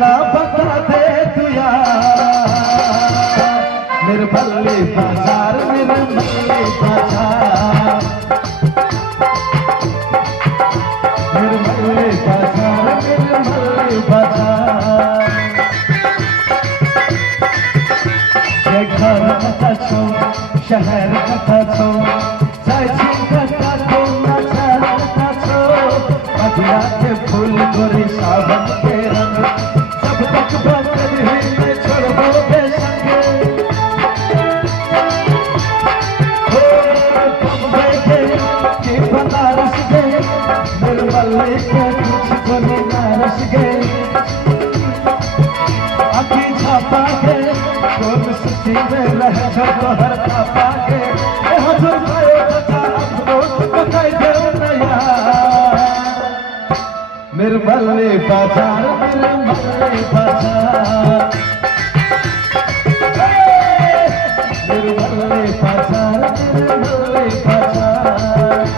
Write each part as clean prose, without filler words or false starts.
अपना बता दे तू यार। निर्मली बाजार, निर्मली बाजार, निर्मली बाजार, निर्मली बाजार। ये घर कथा छो, शहर कथा छो, जायछी कथा को नजर कथा छो। मधुरा के फूल गोरी सावन के रंग, सब तक बदल ही में छोड़बो बेसंग। हो बम्बई के कि बनारस के, निर्मली के तुझको नारस के। अभी छापा के कौन सिटी में रह जो तोहर पापा के। हजूर भयो कथा अपनों बताई दे नया। निर्मली बाजार, निर्मली बाजार, निर्मली बाजार, निर्मली बाजार।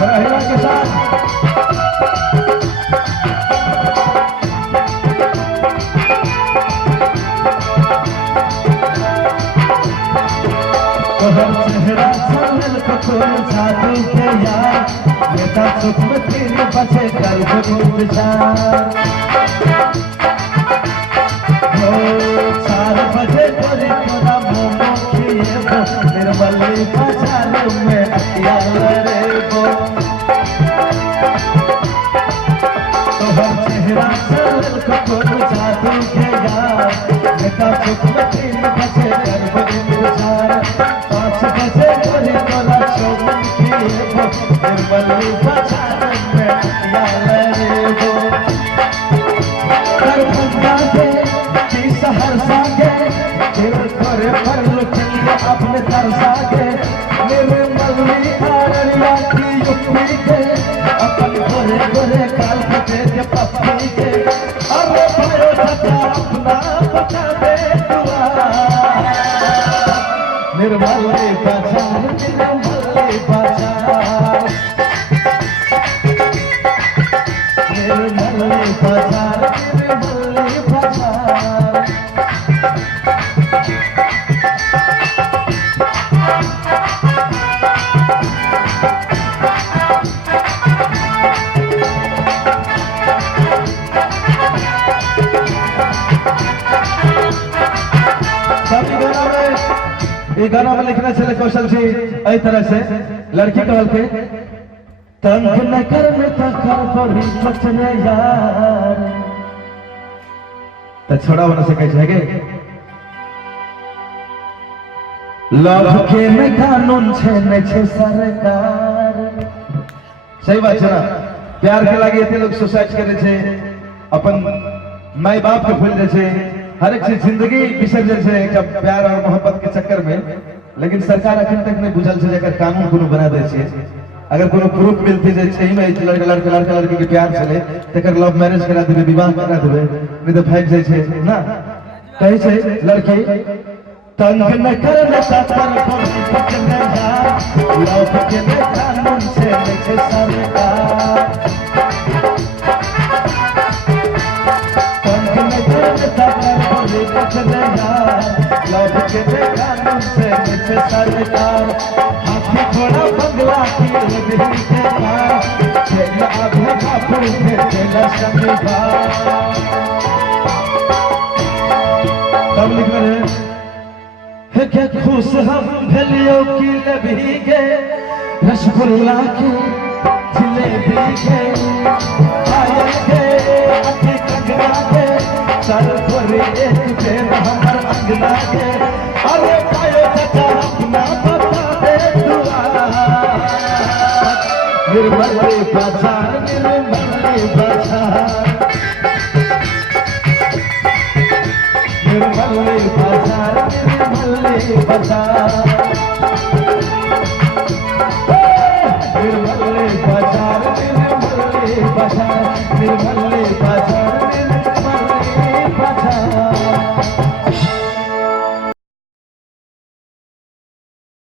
महिला के साथ तोहर चेहरा चलल कतोर जादू के यार। नेता सुख में तीन बचे कल गुरूर चार। हो 4 बजे गोरी तोरा मोमो खिएबो, निर्मली बाजार में अतिया लड़ेबो। तोहर चेहरा चलल कतोर जादू के यार। नेता सुख में 3 बजे कल गुरूर चार। 5 बजे गोरी तोरा शोभन खिएबो, निर्मली बाजार में अतिया लड़ेबो। दरभंगा के कि सहरसा के, दिल तोरे पर लुटिया अपने तरसा के। निर्मली अररिया की यूपी के, अपन गोरे गोरे काल फटे के पप्पी के। अरे भयो कथा अपना बता दे तू यार। निर्मली बाजार, निर्मली बाजार, निर्मली बाजार, निर्मली बाजार। ये गाना में लिखना चले कौशल जी एहि तरह से लड़की कहल के तंग न कर में तकर बड़ी बचने यार। तो छोड़ा होना से कह जाएगे लव के में कानून छे न छे सरकार। सही बात है ना। प्यार के लागे एते लोग सुसाइड करे छे, अपन माई बाप के भूल जाए छे, हर एक चीज जिंदगी बिसर जाए छे प्यार और मोहब्बत के चक्कर में। लेकिन सरकार अखन तक नहीं बुझल छे जेकर कानून कोनो बना दे छे। अगर कोनो प्रूफ मिलती जे सही में लड़का लड़की के प्यार चले तकर लव मैरिज करा देबे, विवाह करा देबे, नहीं तो भाग जाए छे ना। कहे छे लड़की तंग न कर न सफर पर पकने जा। लव के कानून से छे सरकार। तंग न कर न सफर पर पकने जा। लव के कानून से छे सरकार। हाथी घोड़ा बंगला की लड़की के पार। चल आधे बापू के चल संगीबार। तब लिख रहे है क्या खुश हम भेलियो की लबी के। रसगुल्ला के जिलेबी के पायल के अति कंगना के। चल थोड़ी एक बेर हमर अंगना के। अरे पायो चाचा अपना बता दे तू यार। निर्मली बाजार, निर्मली बाजार, निर्मली बाजार, निर्मली बाजार।